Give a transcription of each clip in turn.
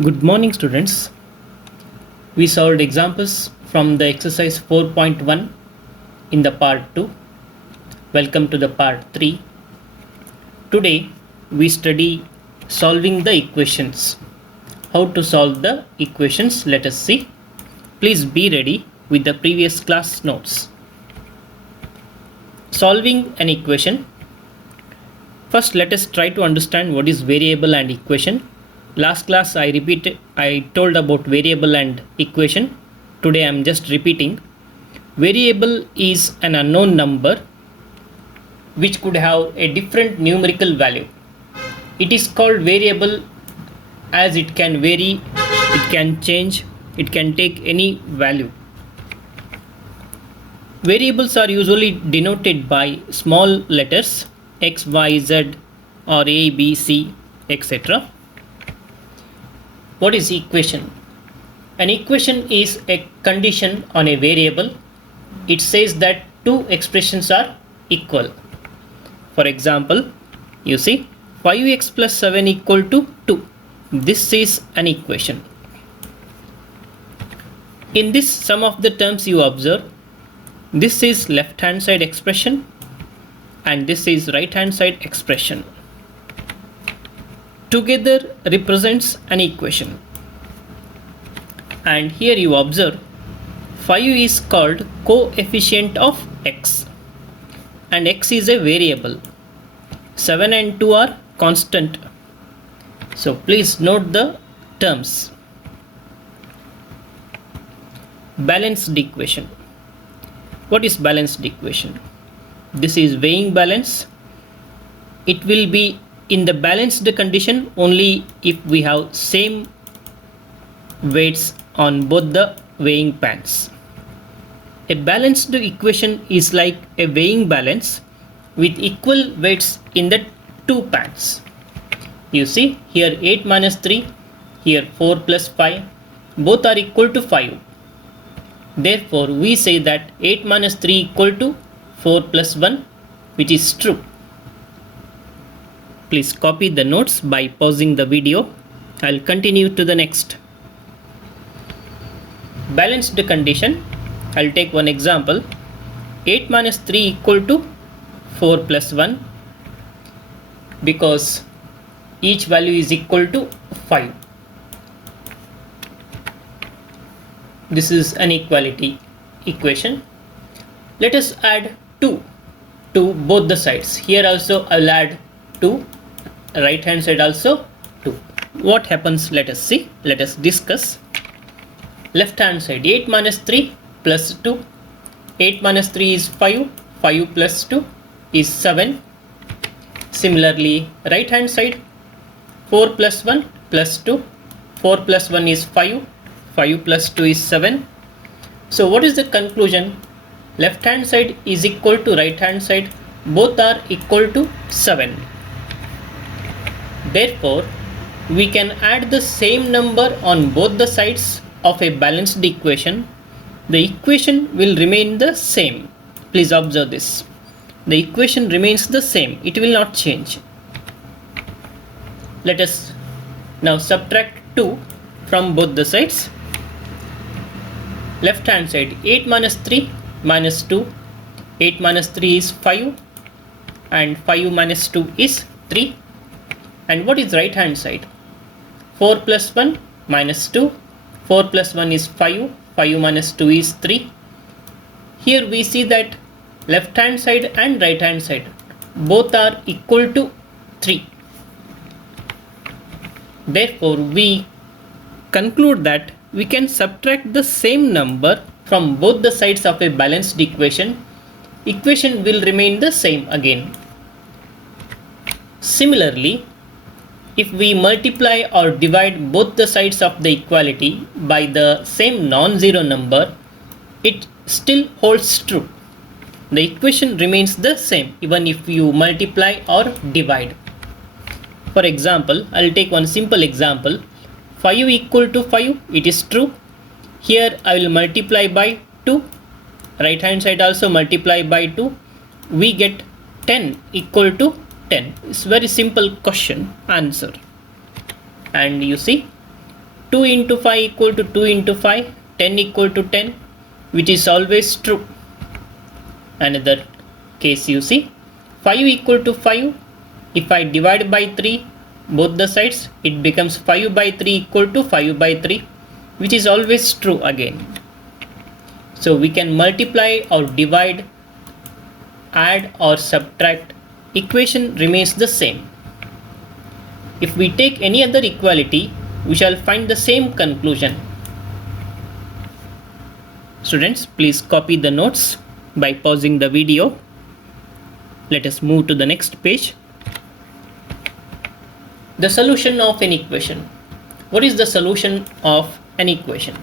Good morning, students. We solved examples from the exercise 4.1 in the part 2. Welcome to the part 3. Today we study solving the equations. How to solve the equations? Let us see. Please be ready with the previous class notes. Solving an equation. First, let us try to understand what is variable and equation. Last class I told about variable and equation. Today I am just repeating. Variable is an unknown number which could have a different numerical value. It is called variable as it can vary, it can change, it can take any value. Variables are usually denoted by small letters x, y, z or a, b, c, etc. What is equation? An equation is a condition on a variable. It says that two expressions are equal. For example, you see 5x plus 7 equal to 2. This is an equation. In this sum of the terms you observe, this is left hand side expression and this is right hand side expression. Together represents an equation. And here you observe 5 is called coefficient of x and x is a variable. 7 and 2 are constant. So please note the terms. Balanced equation. What is balanced equation? This is weighing balance. It will be in the balanced condition only if we have same weights on both the weighing pans. A balanced equation is like a weighing balance with equal weights in the two pans. You see here 8 minus 3, here 4 plus 5, both are equal to 5. Therefore, we say that 8 minus 3 equal to 4 plus 1, which is true. Please copy the notes by pausing the video. I'll continue to the next. Balanced condition. I'll take one example. 8 minus 3 equal to 4 plus 1 because each value is equal to 5. This is an equality equation. Let us add 2 to both the sides. Here also I will add 2. Right hand side also 2. What happens? Let us see. Let us discuss. Left hand side 8 minus 3 plus 2. 8 minus 3 is 5. 5 plus 2 is 7. Similarly, right hand side 4 plus 1 plus 2. 4 plus 1 is 5. 5 plus 2 is 7. So what is the conclusion? Left hand side is equal to right hand side. Both are equal to 7. Therefore, we can add the same number on both the sides of a balanced equation. The equation will remain the same. Please observe this. The equation remains the same. It will not change. Let us now subtract 2 from both the sides. Left hand side 8 minus 3 minus 2. 8 minus 3 is 5 and 5 minus 2 is 3. And what is right hand side? 4 plus 1 minus 2. 4 plus 1 is 5. 5 minus 2 is 3. Here we see that left hand side and right hand side both are equal to 3. Therefore, we conclude that we can subtract the same number from both the sides of a balanced equation. Equation will remain the same again. Similarly, if we multiply or divide both the sides of the equality by the same non-zero number, it still holds true. The equation remains the same even if you multiply or divide. For example, I'll take one simple example. 5 equal to 5, it is true. Here I will multiply by 2. Right hand side also multiply by 2. We get 10 equal to 10. It's very simple question answer. And you see 2 into 5 equal to 2 into 5, 10 equal to 10, which is always true. Another case you see, 5 equal to 5, if I divide by 3 both the sides, it becomes 5 by 3 equal to 5 by 3, which is always true again. So we can multiply or divide, add or subtract, equation remains the same. If we take any other equality, we shall find the same conclusion. Students, please copy the notes by pausing the video. Let us move to the next page. The solution of an equation. What is the solution of an equation?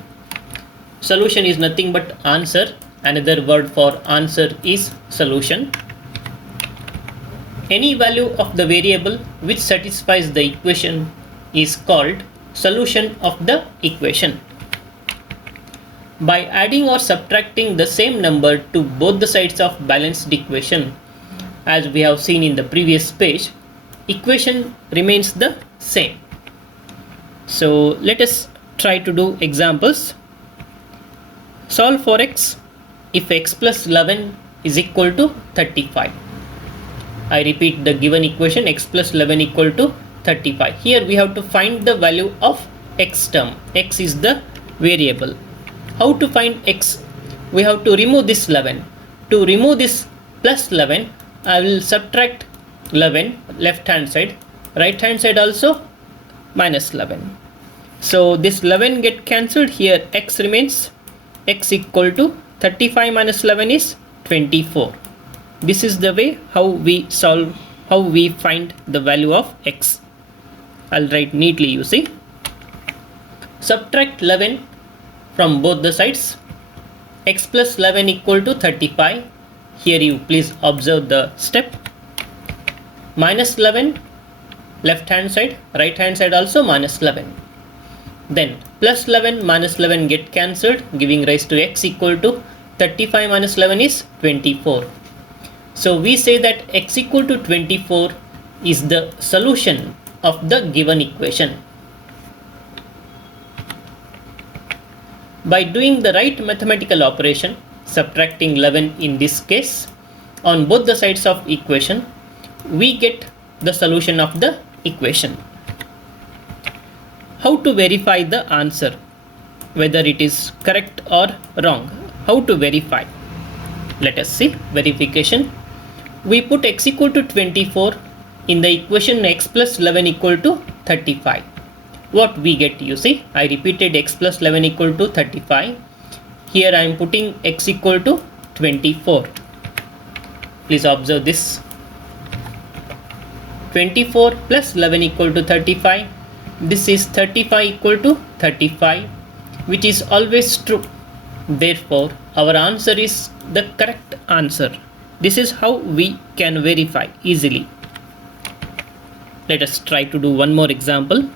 Solution is nothing but answer. Another word for answer is solution. Any value of the variable which satisfies the equation is called solution of the equation. By adding or subtracting the same number to both the sides of balanced equation, as we have seen in the previous page, equation remains the same. So let us try to do examples. Solve for x if x plus 11 is equal to 35. I repeat the given equation, x plus 11 equal to 35. Here we have to find the value of x term. X is the variable. How to find x? We have to remove this 11. To remove this plus 11, I will subtract 11 left hand side, right hand side also minus 11. So this 11 get cancelled. Here x remains. X equal to 35 minus 11 is 24. This is the way how we find the value of x. I'll write neatly, you see. Subtract 11 from both the sides. X plus 11 equal to 35. Here you please observe the step. Minus 11 left hand side, right hand side also minus 11. Then plus 11 minus 11 get cancelled, giving rise to x equal to 35 minus 11 is 24. So we say that x equal to 24 is the solution of the given equation. By doing the right mathematical operation, subtracting 11 in this case, on both the sides of equation, we get the solution of the equation. How to verify the answer, whether it is correct or wrong? How to verify? Let us see verification. We put x equal to 24 in the equation x plus 11 equal to 35. What we get, you see, I repeated x plus 11 equal to 35. Here I am putting x equal to 24. Please observe this. 24 plus 11 equal to 35. This is 35 equal to 35, which is always true. Therefore, our answer is the correct answer. This is how we can verify easily. Let us try to do one more example.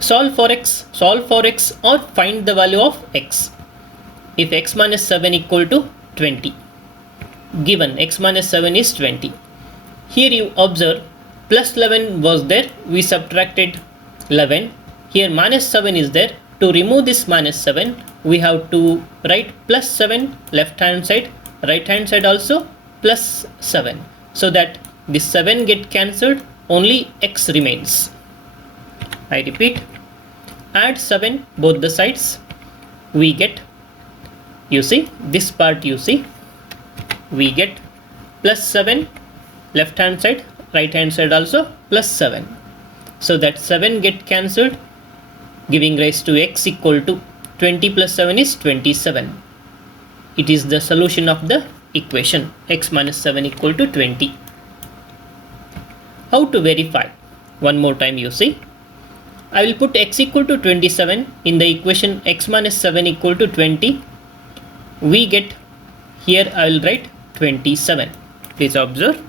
Solve for x or find the value of x. If x minus 7 equal to 20. Given x minus 7 is 20. Here you observe plus 11 was there, we subtracted 11. Here minus 7 is there. To remove this minus 7, we have to write plus 7 left hand side, right hand side also plus 7. So that this 7 get cancelled, only x remains. I repeat, add 7 both the sides, we get, you see, this part you see, we get plus 7 left hand side, right hand side also plus 7. So that 7 get cancelled, giving rise to x equal to 20 plus 7 is 27. It is the solution of the equation x minus 7 equal to 20. How to verify? One more time you see. I will put x equal to 27 in the equation x minus 7 equal to 20. We get, here I will write 27. Please observe.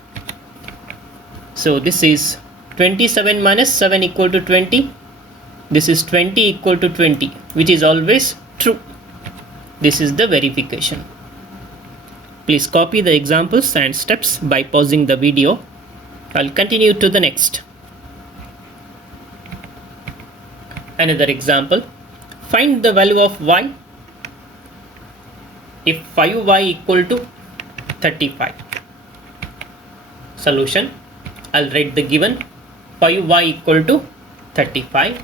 So this is 27 minus 7 equal to 20. This is 20 equal to 20, which is always true. This is the verification. Please copy the examples and steps by pausing the video. I'll continue to the next. Another example, find the value of y if 5y equal to 35. Solution, I'll write the given 5y equal to 35.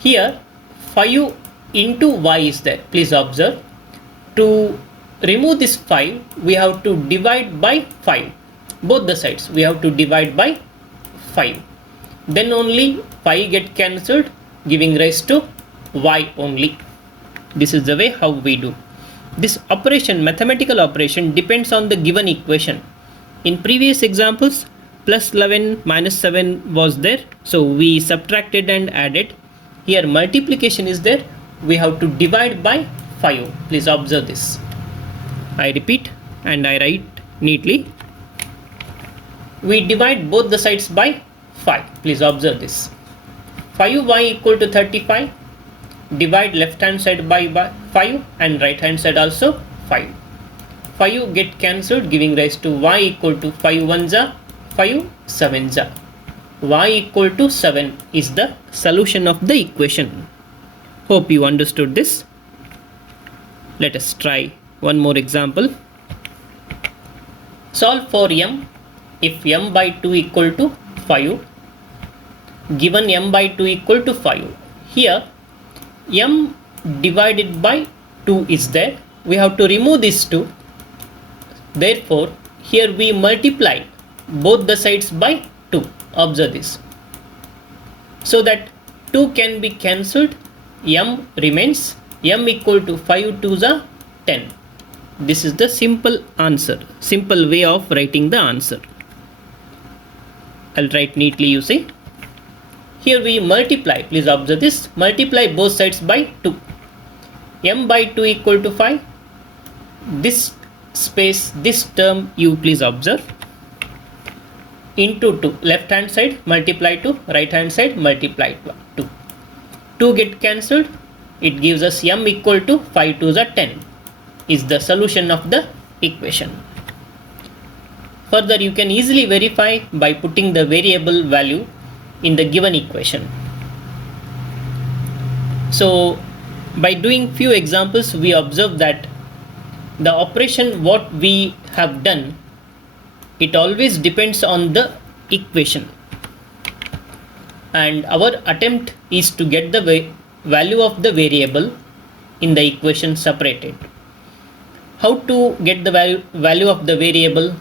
Here 5 into y is there. Please observe, to remove this 5 we have to divide by 5. Both the sides we have to divide by 5. Then only 5 get cancelled, giving rise to y only. This is the way how we do. This operation, mathematical operation, depends on the given equation. In previous examples, plus 11 minus 7 was there, so we subtracted and added. Here multiplication is there, we have to divide by 5. Please observe this. I repeat and I write neatly. We divide both the sides by 5. Please observe this. 5y equal to 35. Divide left hand side by 5 and right hand side also 5. 5 get cancelled, giving rise to y equal to 5 ones are 5 sevens are. Y equal to 7 is the solution of the equation. Hope you understood this. Let us try one more example. Solve for m if m by 2 equal to 5. Given m by 2 equal to 5. Here m divided by 2 is there. We have to remove this 2. Therefore, here we multiply both the sides by 2. Observe this. So that 2 can be cancelled, m remains, m equal to 5 2s are 10. This is the simple answer, simple way of writing the answer. I'll write neatly, you see. Here we multiply, please observe this, multiply both sides by 2. M by 2 equal to 5. This space, this term you please observe. Into 2, left hand side multiply 2, right hand side multiply 2. 2 get cancelled, it gives us m equal to 5 2s are 10 is the solution of the equation. Further, you can easily verify by putting the variable value in the given equation. So by doing few examples, we observe that the operation what we have done, it always depends on the equation, and our attempt is to get the value of the variable in the equation separated. How to get the value of the variable?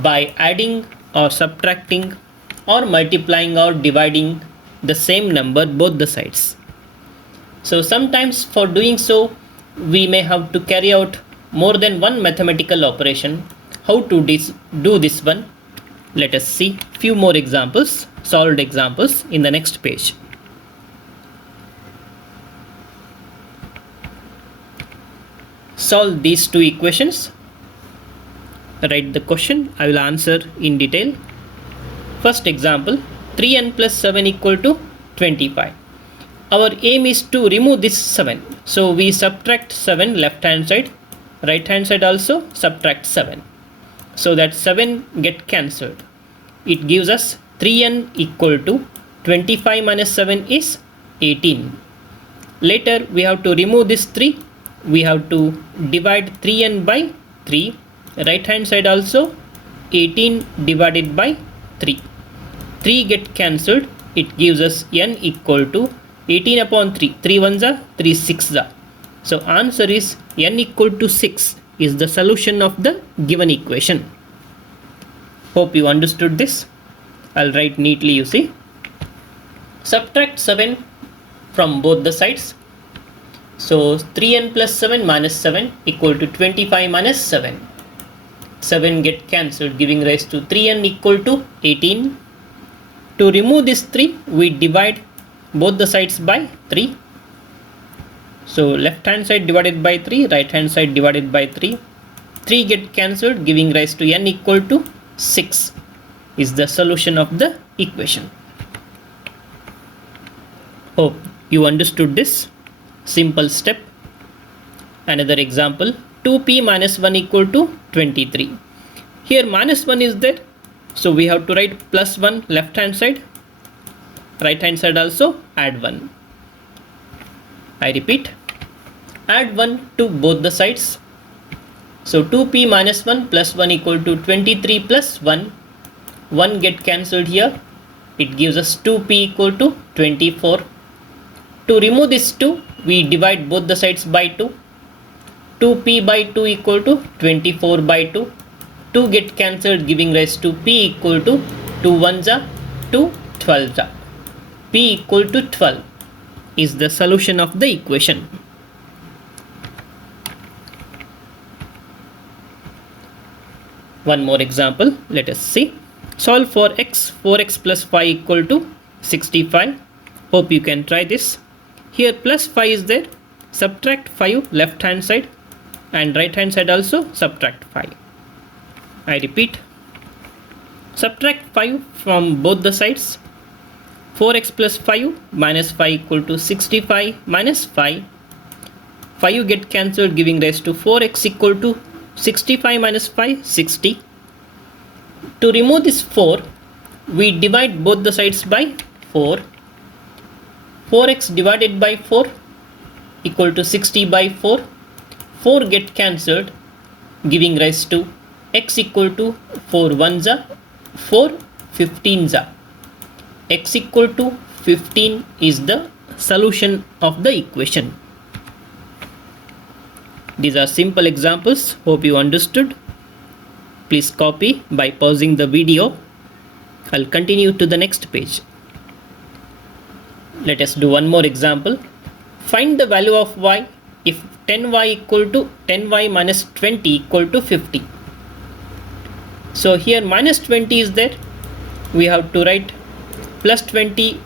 By adding or subtracting or multiplying or dividing the same number both the sides. So sometimes for doing so we may have to carry out more than one mathematical operation. How to do this one? Let us see few more examples, solved examples in the next page. Solve these two equations. Write the question, I will answer in detail. First example, 3n plus 7 equal to 25. Our aim is to remove this 7. So we subtract 7 left hand side, right hand side also subtract 7. So that 7 get cancelled. It gives us 3n equal to 25 minus 7 is 18. Later we have to remove this 3. We have to divide 3n by 3. Right hand side also 18 divided by 3. 3 get cancelled. It gives us n equal to 18 upon 3. 3 ones are 3 6s are. So answer is n equal to 6 is the solution of the given equation. Hope you understood this. I'll write neatly, you see. Subtract 7 from both the sides. So 3n plus 7 minus 7 equal to 25 minus 7. 7 get cancelled, giving rise to 3n equal to 18. To remove this 3, we divide both the sides by 3. So left hand side divided by 3, right hand side divided by 3. 3 get cancelled, giving rise to n equal to 6 is the solution of the equation. Hope you understood this simple step. Another example, 2p minus 1 equal to 23. Here minus 1 is there, so we have to write plus 1 left hand side, right hand side also add 1. I repeat, add 1 to both the sides. So 2p minus 1 plus 1 equal to 23 plus 1. 1 get cancelled here. It gives us 2p equal to 24. To remove this 2, we divide both the sides by 2. 2p by 2 equal to 24 by 2. 2 get cancelled, giving rise to p equal to 2 1s are 2 12s are. P equal to 12 is the solution of the equation. One more example, let us see. Solve for x, 4x plus 5 equal to 65. Hope you can try this. Here plus 5 is there. Subtract 5 left hand side and right hand side also subtract 5. I repeat, subtract 5 from both the sides. 4x plus 5 minus 5 equal to 65 minus 5. 5 get cancelled, giving rise to 4x equal to 65 minus 5, 60. To remove this 4, we divide both the sides by 4. 4x divided by 4 equal to 60 by 4. 4 get cancelled, giving rise to x equal to 4 1s are 4 15s are. X equal to 15 is the solution of the equation. These are simple examples. Hope you understood. Please copy by pausing the video. I'll continue to the next page. Let us do one more example. Find the value of y if 10y equal to 10y minus 20 equal to 50. So here minus 20 is there. We have to write plus 20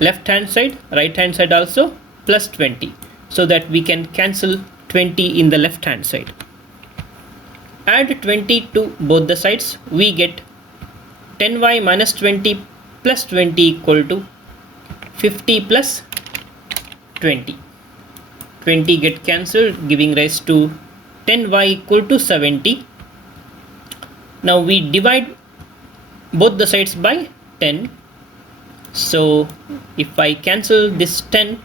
left hand side, right hand side also plus 20, so that we can cancel 20 in the left hand side. Add 20 to both the sides. We get 10y minus 20 plus 20 equal to 50 plus 20. 20 get cancelled, giving rise to 10y equal to 70. Now we divide both the sides by 10. So if I cancel this 10,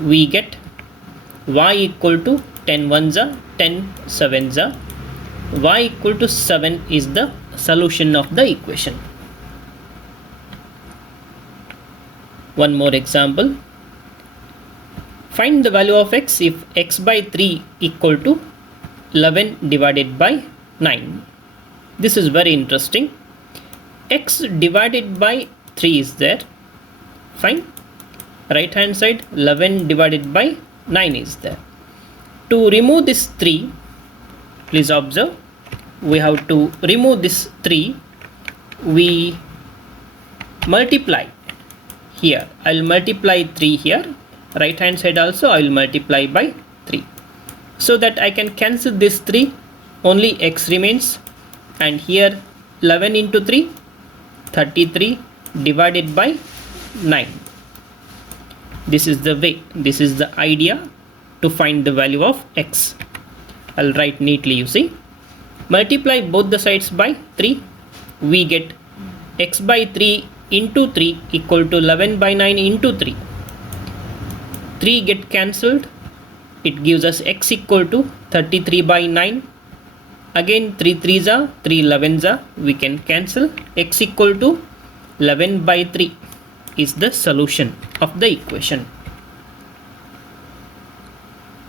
we get y equal to 10 1s are 10 7s are. Y equal to 7 is the solution of the equation. One more example. Find the value of x if x by 3 equal to 11 divided by 9. This is very interesting. X divided by 3 is there. Fine. Right hand side 11 divided by 9 is there. To remove this 3, please observe, we have to remove this 3. We multiply here. I will multiply 3 here. Right hand side also I will multiply by 3. So that I can cancel this 3. Only x remains. And here 11 into 3, 33 divided by 9. This is the way, this is the idea to find the value of x. I'll write neatly, you see. Multiply both the sides by 3. We get x by 3 into 3 equal to 11 by 9 into 3. 3 get cancelled. It gives us x equal to 33 by 9. Again 3 3s are 3 11s are. We can cancel. X equal to 11 by 3 is the solution of the equation.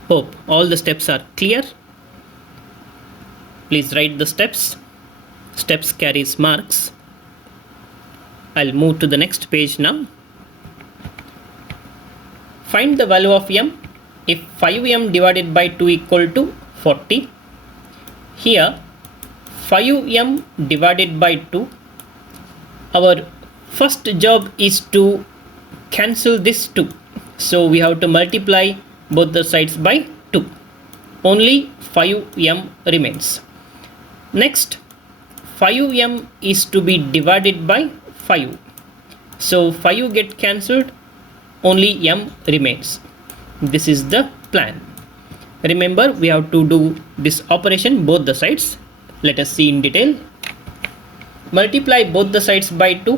Hope all the steps are clear. Please write the steps. Steps carries marks. I'll move to the next page now. Find the value of m if 5m divided by 2 equal to 40. Here 5m divided by 2. Our first job is to cancel this 2. So we have to multiply both the sides by 2. Only 5m remains. Next 5m is to be divided by 5. So 5 get cancelled. Only m remains. This is the plan. Remember, we have to do this operation both the sides. Let us see in detail. Multiply both the sides by 2.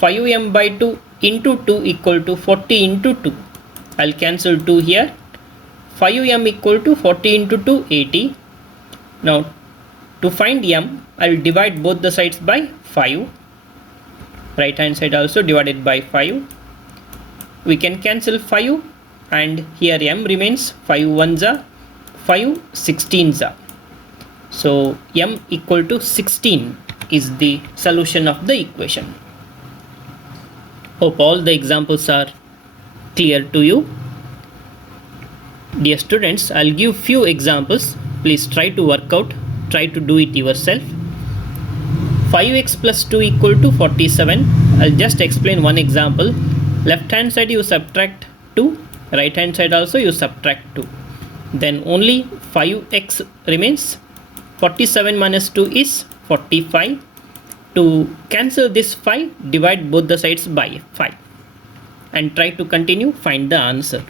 5m by 2 into 2 equal to 40 into 2. I'll cancel 2 here. 5m equal to 40 into 2, 80. Now to find m, I'll divide both the sides by 5. Right hand side also divided by 5. We can cancel 5 and here m remains. 5 ones are 5 16s are. So m equal to 16 is the solution of the equation. Hope all the examples are clear to you. Dear students, I'll give few examples. Please try to work out, try to do it yourself. 5x plus 2 equal to 47. I'll just explain one example. Left hand side you subtract 2, right hand side also you subtract 2. Then only 5x remains. 47 minus 2 is 45. To cancel this 5, divide both the sides by 5 and try to continue, find the answer.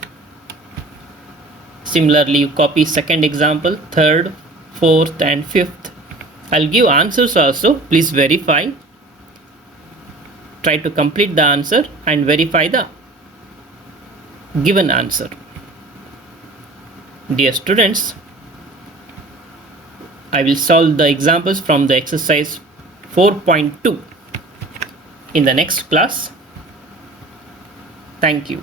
Similarly, you copy second example, third, fourth and fifth. I'll give answers also. Please verify. Try to complete the answer and verify the given answer. Dear students, I will solve the examples from the exercise 4.2 in the next class. Thank you.